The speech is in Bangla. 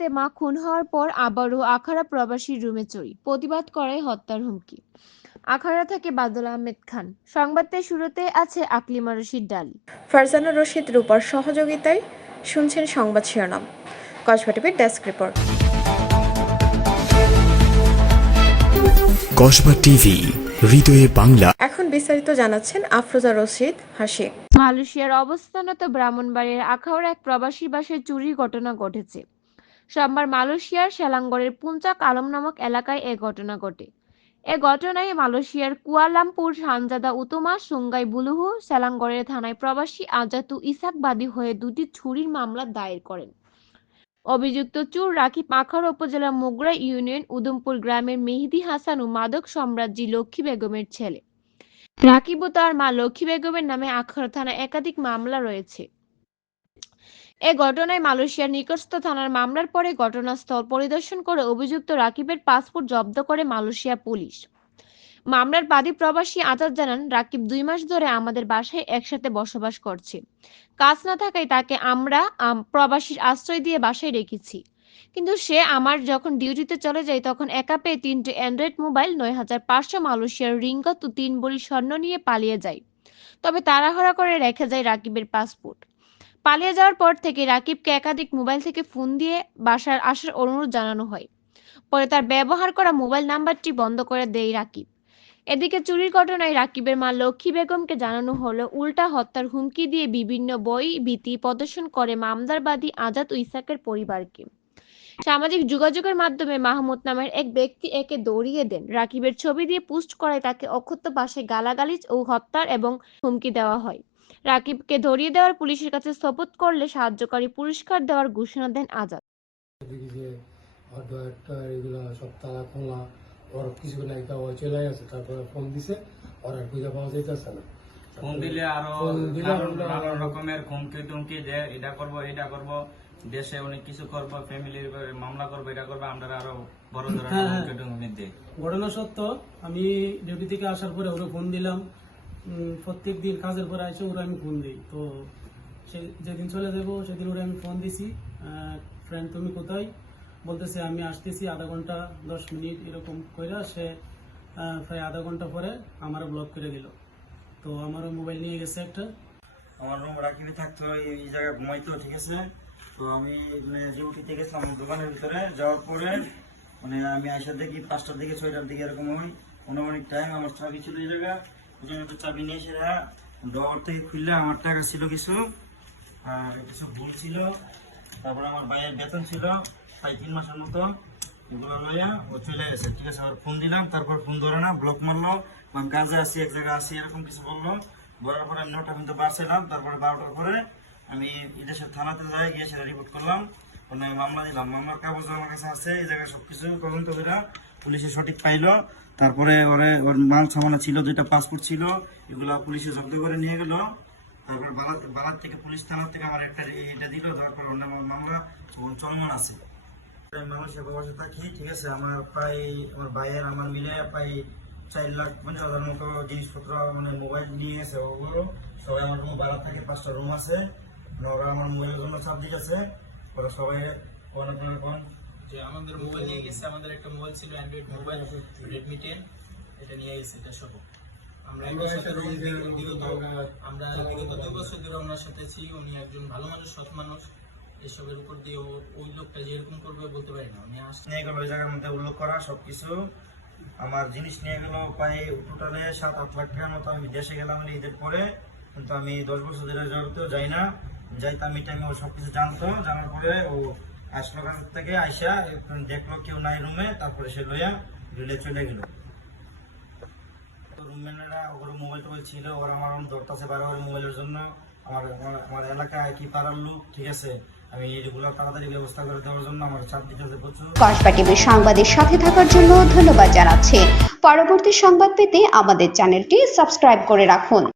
রাতে মা খুন হওয়ার পর আবারও আখাড়া প্রবাসীর রুমে চুরি প্রতিবাদ করায় হত্যার হুমকি। আখাড়া থেকে বাদল আহমেদ খান। সংবাদটির শুরুতে আছে আকলিমা রশিদ ডালি। ফারজানা রশিদ রূপার সহযোগিতায় শুনছেন সংবাদ শিরোনাম। কসবা টিভির ডেস্ক রিপোর্ট। কসবা টিভি হৃদয়ে বাংলা। এখন বিস্তারিত জানাচ্ছেন আফরোজা রশিদ হাসি। মালয়েশিয়ার অবস্থানত ব্রাহ্মণবাড়িয়ার আখাউড়া এক প্রবাসী বাসায় চুরির ঘটনা ঘটেছে। সোমবার মালয়েশিয়ার সেলাঙ্গরের পুঞ্চাক আলম নামক এলাকায় এ ঘটনা ঘটে। এ ঘটনায় মালয়েশিয়ার কুয়ালামপুর হানজাদা উতমা, সুঙ্গাই, বুলুহু, সেলাঙ্গরের থানায় প্রবাসী আজাতু ইসাক বাদী হয়ে দুটি ছুরির মামলা দায়ের করেন। অভিযুক্ত চোর রাকিব আখাউড়া উপজেলার মোগরা ইউনিয়ন, উদমপুর গ্রামের মেহেদি হাসান ও মাদক সম্রাজ্ঞী লক্ষ্মী বেগমের ছেলে। রাকিব ও তার মা লক্ষ্মী বেগমের নামে আখাউড়া থানায় একাধিক মামলা রয়েছে। এ ঘটনায় মালয়েশিয়ার নিকটস্থ থানার মামলার পরে ঘটনাস্থল পরিদর্শন করে অভিযুক্ত রাকিবের পাসপোর্ট জব্দ করে মালয়েশিয়া পুলিশ। মামলার বাদী প্রবাসী আজাদ জানান রাকিব দুই মাস ধরে আমাদের বাসায় একসাথে বসবাস করছে। কাজ না থাকায় তাকে আমরা আম, প্রবাসীর আশ্রয় দিয়ে বাসায় রেখেছি। কিন্তু সে আমার যখন ডিউটিতে চলে যায় তখন একা পেয়ে তিনটি অ্যান্ড্রয়েড মোবাইল নয় হাজার পাঁচশো মালয়েশিয়ার রিঙ্গত তিন বড়ি স্বর্ণ নিয়ে পালিয়ে যায়। তবে তাড়াহুড়া করে রেখে যায় রাকিবের পাসপোর্ট। পালিয়ে যাওয়ার পর থেকে রাকিবকে একাধিক মোবাইল থেকে ফোন দিয়ে বাসার আসার অনুরোধ জানানো হয়। পরে তার ব্যবহার করা মোবাইল নাম্বারটি বন্ধ করে দেয় রাকিব। এদিকে চুরির ঘটনায় রাকিবের মা লক্ষ্মী বেগমকে জানানো হলো, উল্টা হত্যার হুমকি দিয়ে বিভিন্ন বই ভীতি প্রদর্শন করে মামদারবাদী আজাদ ইসাকের পরিবারকে। সামাজিক যোগাযোগের মাধ্যমে মাহমুদ নামের এক ব্যক্তি একে দৌড়িয়ে দেন। রাকিবের ছবি দিয়ে পোস্ট করায় তাকে অক্ষত ভাষায় গালাগালিজ ও হত্যার এবং হুমকি দেওয়া হয়। রাকিবকে ধরিয়ে দেওয়ার পুলিশের কাছে শপথ করলে সাহায্যকারী পুরস্কার দেওয়ার ঘোষণা দেন আজাদ। দেখি যে হয়তো একটা এগুলা সব তালা খোলা ওর কিছুক্ষণ একটা ও চলে গেছে তারপরে ফোন দিছে ওর আর খুঁজে পাওয়া যাইতেছে না। ফোন দিলে আরও নানান রকমের হুমকি টুমকি যে এটা করব এটা করব দেশে অনেক কিছু করব ফ্যামিলির মামলা করব এটা করব আমরা আরও বড় ধরনের হ্যাঁ, হ্যাঁ। হুমকি টুমকি দেয় ঘটনা সত্য আমি ডিউটি থেকে আসার পরে ওরা ফোন দিলাম। প্রত্যেক দিন কাজের পরে আসে ওরা আমি ফোন দিই। তো সে যেদিন চলে যাব, সেদিন ওরা আমি ফোন দিছি ফ্রেন্ড তুমি কোথায়? বলতেছে, আমি আসতেছি আধা ঘণ্টা, দশ মিনিট এরকম কইরা সে প্রায় আধা ঘণ্টা পরে আমারও ব্লক করে দিল। তো আমারও মোবাইল নিয়ে গেছে একটা। আমার রুম রাকিবি থাকতো এই জায়গায় ঘুমাইতো ঠিক আছে? তো আমি মানে ডিউটিতে গেছিলাম দোকানের ভিতরে, যাওয়ার পরে মানে আমি আসার দেখি পাঁচটার দিকে, ছয়টার দিকে এরকম হয়। অনেক টাইম আমার চাবি ছিল এই জায়গা ওই জন্য তো চাবি নিয়ে এসে ডর থেকে খুললে আমার টাকা ছিল কিছু, আর কিছু ভুল ছিল। তারপরে আমার বাইরের বেতন ছিল প্রায় মাসের মতো। এগুলো লইয়া ও আবার ফোন দিলাম, তারপর ফোন ধরে না ব্লক মারলো। আমি কাজে আসি এক জায়গায় আসি এরকম কিছু বলল। বলার পরে আমি নটা কিন্তু বাড়ছিলাম তারপরে বারোটার পরে আমি এদেশের থানাতে যাই, গিয়ে সেটা রিপোর্ট করলাম। ওখানে মামলা দিলাম। মামলার কাগজ আমার কাছে আছে, এই জায়গায় সবকিছু তদন্ত করে পুলিশে সঠিক পাইলো, তারপরে ওরে ওর মাল সামানা ছিল যেটা পাসপোর্ট ছিল, এগুলো পুলিশে জব্দ করে নিয়ে গেল। তারপরে বালাত বালাত থেকে পুলিশ থানা থেকে আমার একটা এটা দিল, তারপর অন্য মামলা চলমান আছে। মানুষের ব্যবসা থাকি, ঠিক আছে? আমার প্রায় আমার ভাইয়ের, আমার মিলে প্রায় চার লাখ পঞ্চাশ হাজার মতো জিনিসপত্র মানে মোবাইল নিয়ে গেছে ওগুলো, সবাই আমার রুম ভাড়া থাকে, পাঁচটা রুম আছে। ওরা আমার মোবাইলের জন্য সাবজেক্ট আছে ওরা সবাই কোন কোন যে আমাদের মোবাইল নিয়ে গেছে আমাদের একটা মোবাইল ছিল অ্যান্ড্রয়েড মোবাইল রেডমি টেন এটা নিয়ে গেছে এটা সহ আমরা আমরা বিগত দুই বছর ধরে ওনার সাথে আছি উনি একজন ভালো মানুষ সৎ মানুষ। এসবের উপর দিয়ে ও- ওই লোকটা যেরকম করবে বলতে পারি না উনি গেল ওই জায়গার মধ্যে উল্লেখ করা সবকিছু। আমার জিনিস নিয়ে গেল প্রায় টোটালে সাত আট লাখ টাকার মতো আমি দেশে গেলাম ঈদের পরে। কিন্তু আমি দশ বছর ধরে জড়িত যাই না। যাইতাম এই টাইমে ও সবকিছু জানতো জানার পরে ও আসলো কাছ থেকে আইসা দেখল কেউ নাই রুমে, তারপরে সে লইয়া রিলে চলে গেল। রুমমেটরা ওর মোবাইল টোবাইল ছিল, ওরা আমার ধরতেছে বারো বারো মোবাইলের জন্য। আমার, আমার- এলাকায় কি পাড়ার লোক, ঠিক আছে? আমি এগুলো তাড়াতাড়ি ব্যবস্থা করে দেওয়ার জন্য আমার চাপ দিতেছে প্রচুর। কসবা টিভির সংবাদের সাথে থাকার জন্য ধন্যবাদ জানাচ্ছি। পরবর্তী সংবাদ পেতে আমাদের চ্যানেলটি সাবস্ক্রাইব করে রাখুন।